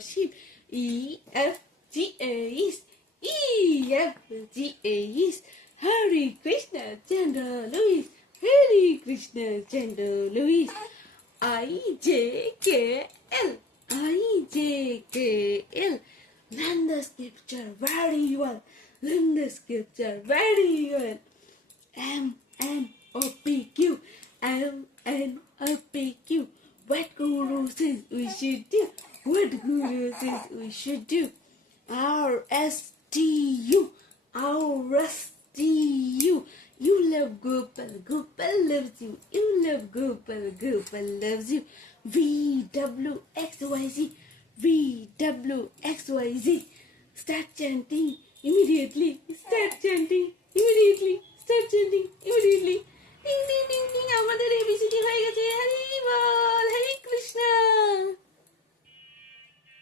sheep. E F G H E F G H. Hare Krishna Chandra Louis. Hare Krishna Chandra Louis. I J K L. I J K L. Learn the scripture very well. Learn the scripture very well. M N O P Q. M N O P Q. What Guru says we should do. What Guru says we should do. R S T U. R S T U. You love Gopal. Gopal loves you. You love Gopal. Gopal loves you. V W X Y Z. V W X Y Z. Start chanting immediately. Start chanting immediately.